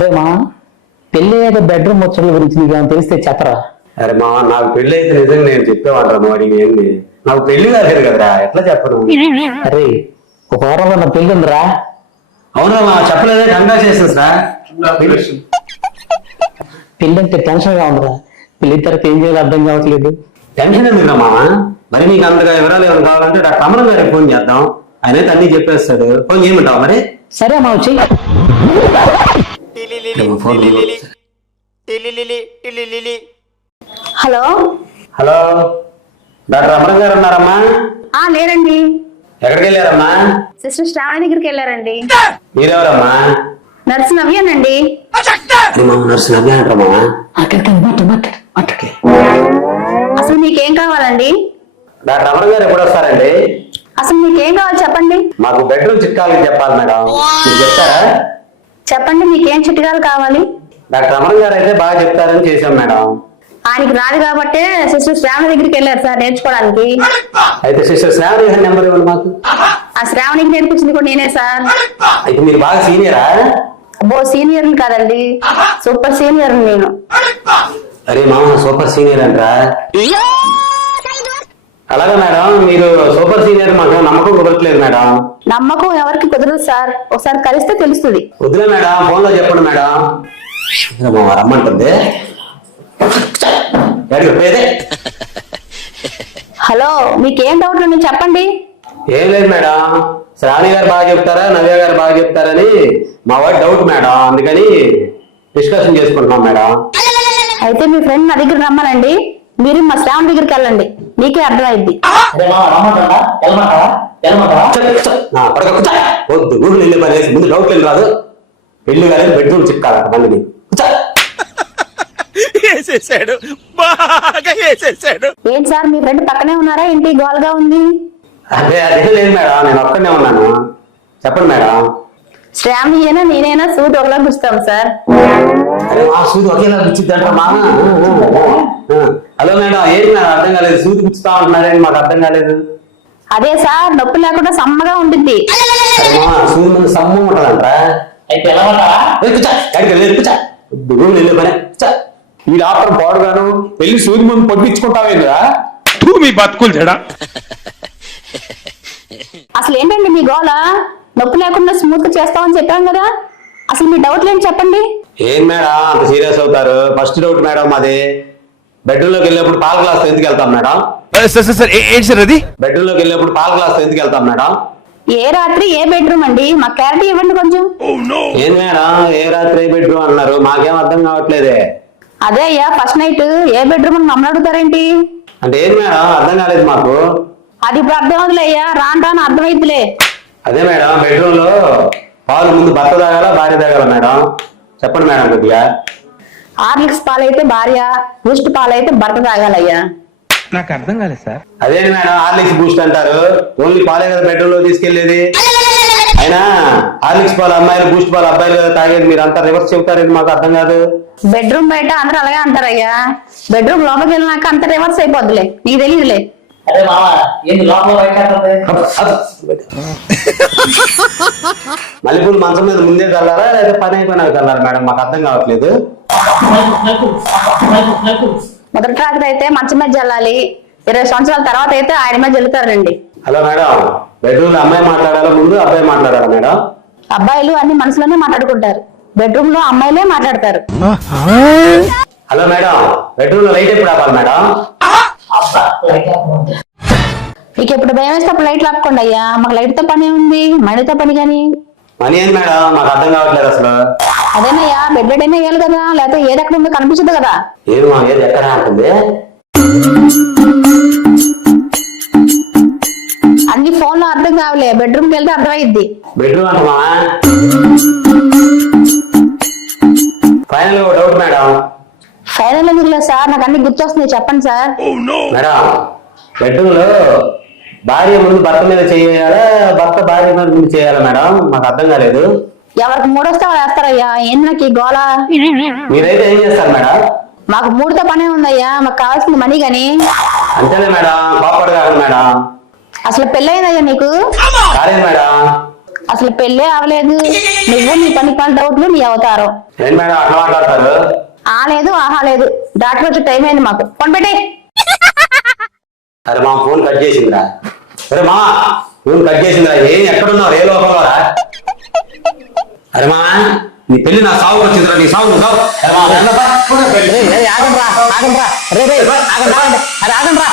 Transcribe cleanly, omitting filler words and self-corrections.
అరే మా పెళ్లి అయ్యాక బెడ్రూమ్ ముచ్చట్ల గురించి నీకు తెలిస్తే చెప్పరా? అరే మా నాకు పెళ్లి అయితే నిజంగా నేను చెప్పేవాడ్రా వాడికి ఏంది, నాకు పెళ్లి కాలేదు కదరా, ఎట్లా చెప్పను? అరే ఒక వారంలో నా పెళ్లి ఉందిరా. అవునా మా చెప్పలేదే, కంగ్రాచులేషన్స్ రా. పెళ్లి అంటే టెన్షన్ గా ఉందిరా, పెళ్లి తర్వాత ఏం చేయాలో అర్థం కావట్లేదు. టెన్షన్ ఎందుకురా మామ, మరి నీకు అంతగా వివరాలు ఏమైనా కావాలంటే డాక్టర్ అమరం గారికి ఫోన్ చేద్దాం, ఆయన అయితే అన్ని చెప్పేస్తాడు. ఫోన్ చేయమంటావా మరి? సరే మా వచ్చి. హలో హలో, డాక్టర్ అమరం గారు ఉన్నారమ్మా? లేరండి, ఎక్కడికి వెళ్ళారమ్మా? సిస్టర్ శ్రావణి దగ్గరికి వెళ్ళారండి. మీరెవరమ్మా? నర్సు నవ్యానండి. నర్సు నవ్య అంటారమ్మా? అసలు మీకేం కావాలండి? డాక్టర్ అమరం గారు ఎప్పుడు వస్తారండి? అసలు మీకేం కావాలి చెప్పండి. మాకు బెడ్రూమ్ చిట్కాలు చెప్పాలి మేడం, మీరు చెప్తారా? చెప్పండి, మీకేం చిట్కాలు కావాలి? డాక్టర్ అమరం గారు అయితే బాగా చెప్తారని చేశాం మేడం. ఆయనకి రాదు కాబట్టే సిస్టర్ శ్రావణి దగ్గరికి వెళ్ళారు సార్ నేర్చుకోవడానికి. అయితే సిస్టర్ శ్రావణి గారి నెంబర్ ఇవ్వండి మాకు. ఆ శ్రావణికి నేర్పించింది కూడా నేనే సార్. అయితే మీరు బాగా సీనియరా? అబ్బో సీనియర్ కాదండి, సూపర్ సీనియర్ నేను. అరే మామ సూపర్ సీనియర్ అంటారా? అలాగే మేడం, మీరు సూపర్ సీనియర్ మాకు నమ్మకం కుదరట్లేదు మేడం. నమ్మకం ఎవరికి కుదరదు సార్, ఒకసారి కలిస్తే తెలుస్తుంది. వద్దులే మేడం, ఫోన్ లో చెప్పండి మేడం. రమ్మంటుంది. హలో, మీకేం డౌట్ ఉంది చెప్పండి. ఏం లేదు మేడం, శ్రావణి గారు బాగా చెప్తారా నవ్య గారు బాగా చెప్తారని మా వాడి డౌట్ మేడం, అందుకని డిస్కషన్ చేసుకుంటున్నాం మేడం. అయితే మీ ఫ్రెండ్ నా దగ్గర రమ్మనండి, మీరు మా శ్రావణి దగ్గరికి వెళ్ళండి, మీకే అర్థమైద్ది. వద్దు, ఊరు వెళ్ళే పని వేసి ముందు డౌట్ వెళ్ళి రాదు. పెళ్లి కాలేదు, బెడ్రూమ్ చిక్కాలంట మందిని. ఏంటి సార్ మీ ఫ్రెండ్ పక్కనే ఉన్నారా ఏంటి, గోల్గా ఉంది? అదే లేదు మేడం, నేను ఒక్కనే ఉన్నాను. చెప్పండి మేడం. శ్రావణి అయినా నేనైనా సూట్ ఒకలా గుస్తాం సార్. అరే మా సూది ఒకేలా గుచ్చిద్దంట మా. హలో మేడం, ఏంటి మేడం అర్థం కాలేదు, సూది గుచ్చుతా ఉంటున్నారేంటి మాకు అర్థం కాలేదు. అదే సార్ నొప్పి లేకుండా సమ్మగా ఉంటుంది. సూది ముందు సమ్మం ఉంటదంట. వెళ్ళే పని ఈ డాక్టర్ పాడుగాను వెళ్ళి సూది ముందు పొడిపించుకుంటావేంద్రా? మీ బతుకులు చెడా. అసలు ఏంటండి మీ గోల? నొప్పి లేకుండా స్మూత్ గా చేస్తామని చెప్పాం కదా, అసలు మీ డౌట్లు ఏంటి చెప్పండి. ఏం మేడం అంత సీరియస్ అవుతారు? ఫస్ట్ డౌట్ మేడం మాది, బెడ్రూమ్ లోకి వెళ్ళినప్పుడు పాల గ్లాస్ ఎందుకు వెళ్తాం మేడం? బెడ్రూమ్ లోకి వెళ్ళినప్పుడు పాల గ్లాస్ ఎందుకు వెళ్తాం మేడం? ఏ రాత్రి ఏ బెడ్రూమ్ అండి, మాకు క్లారిటీ ఇవ్వండి కొంచెం. ఏం మేడం ఏ రాత్రి ఏ బెడ్రూమ్ అన్నారు, మాకేం అర్థం కావట్లేదే. అదే అయ్యా ఫస్ట్ నైట్ ఏ బెడ్రూమ్ అని మమ్మల్ని అడుగుతారేంటి? అంటే ఏం మేడం అర్థం కాలేదు మాకు. అది ఇప్పుడు అర్థం అవుతులే అయ్యా, రాను రాను అర్థమైద్దిలే. అదే మేడం, బెడ్రూమ్ లో పాలు ముందు భర్త తాగాల భార్య తాగాల మేడం? చెప్పండి మేడం కొద్దిగా. హార్లిక్స్ పాలైతే భార్య, బూస్ట్ పాలైతే భర్త తాగాలయ్యా. నాకు అర్థం కాలేదు సార్. అదేంటి మేడం హార్లిక్స్ బూస్ట్ అంటారు, ఓన్లీ పాలే కదా బెడ్రూమ్ లో తీసుకెళ్లేది. అయినా హార్లిక్స్ పాలు అమ్మాయిలు, బూస్ట్ పాలు అబ్బాయిలు కదా తాగేది, మీరు అంతా రివర్స్ చెప్తారేంటి మాకు అర్థం కాదు. బెడ్రూమ్ బయట అందరూ అలాగే అంటారయ్యా, బెడ్రూమ్ లోపలికి వెళ్ళినాక అంత రివర్స్ అయిపోద్దులే, నీకు తెలియదులే. అరే మామ ఏంది లోపల మల్లెపూలు మంచం మీద ముందే చల్లారా లేదా పని అయిపోయినాక చల్లారా మేడం, మాకు అర్థం కావట్లేదు. మొదటి రాత్రి అయితే మంచం మీద జల్లాలి, 20 సంవత్సరాల తర్వాత అయితే ఆయన మీద జల్లుతారండి. హలో మేడం, బెడ్రూమ్ లో అమ్మాయి మాట్లాడాలా ముందు అబ్బాయి మాట్లాడాలా మేడం? అబ్బాయిలు అన్ని మనసులోనే మాట్లాడుకుంటారు, బెడ్రూమ్ లో అమ్మాయిలే మాట్లాడతారు. హలో మేడం, బెడ్రూమ్ లో లైట్ ఎప్పుడు ఆపాలి మేడం? మీకు ఎప్పుడు భయం వేస్తే అప్పుడు లైట్లు ఆపుకోండి అయ్యా, మాకు లైట్ తో పని ఉంది, మణితో పని కానీ. మనీ ఏంది మేడం మాకు అర్థం కావట్లేదు అసలు. అదేనయ్యా బెడ్ అయినా వేయాలి కదా, లేకపోతే ఏది ఎక్కడ ఉందో కనిపించదు కదా. ఏమో ఏది ఎక్కడ ఉంటుంది? అన్ని ఫోన్ లో అర్థం కావలే, బెడ్రూమ్ కి వెళ్తే అర్థమైద్ది. బెడ్రూమ్ అంటమా? Final doubt madam. ఫైనల్ ఎందుకు లేదు సార్, నాకు అన్ని గుర్తొస్తున్నాయి, చెప్పండి సార్. మేడం బెడ్రూమ్ లో భార్య ముందు భర్త మీద చేయాలా, భర్త భార్య మీద ముందు చేయాలా మేడం? మాకు అర్థం కాలేదు. ఎవరికి మూడొస్తే వాళ్ళు వేస్తారయ్యా, ఏంది నాకు ఈ గోళ? మీరైతే ఏం చేస్తారు మేడం? మాకు మూడుతో పనే ఉందయ్యా, మాకు కావాల్సింది మనీ గాని. అంతేలే మేడం, కోపడు కాదు మేడం. అసలు పెళ్ళయిందయ్యా నీకు? కాలేదు మేడం. అసలు పెళ్ళే అవలేదు, నువ్వు నీ పని డౌట్లు నీ అవతారం. ఏం మేడం అట్లా మాట్లాడతారు? ఆ లేదు ఆహా లేదు, డాక్టర్ వచ్చే టైం అయింది మాకు, ఫోన్ పెట్టే. అరే మా ఫోన్ కట్ చేసిందిరా. అరే మా ఫోన్ కట్ చేసిందిరా. ఎక్కడున్నావు? ఏ లోపల? అరే మా నీ పెళ్లి నా సాగు వచ్చిందిరా. నీ సాగు నువ్వు సాగు. అరే మా వెళ్ళబ్బా. ఆగండ్రా రే రే ఆగండ్రా. రే రే ఆగండి. అరే ఆగండ్రా.